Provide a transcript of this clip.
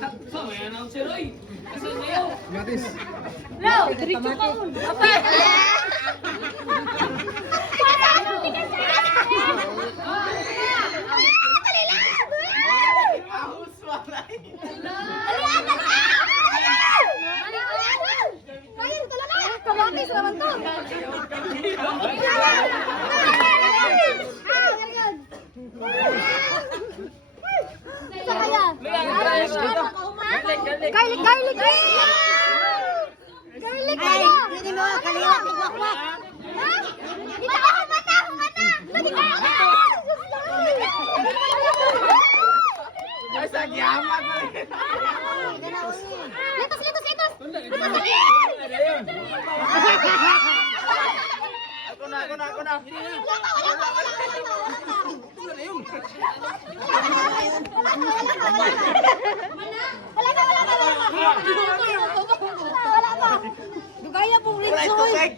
Mamaya na ako si Roy. Kasan na yun? Matis. Lo, diretso ka un. Apa? Kabatis naman to. Garlic! Garlic! Garlic! Ay, hindi mo, kaliwat, wak-wak. Ha? Dito ka, humata! Humata! Dito ka! Ay, sagyama ko rin. Litos, litos, litos! Ako na. Dugaya pong rin, Wala ito, Soy. kay.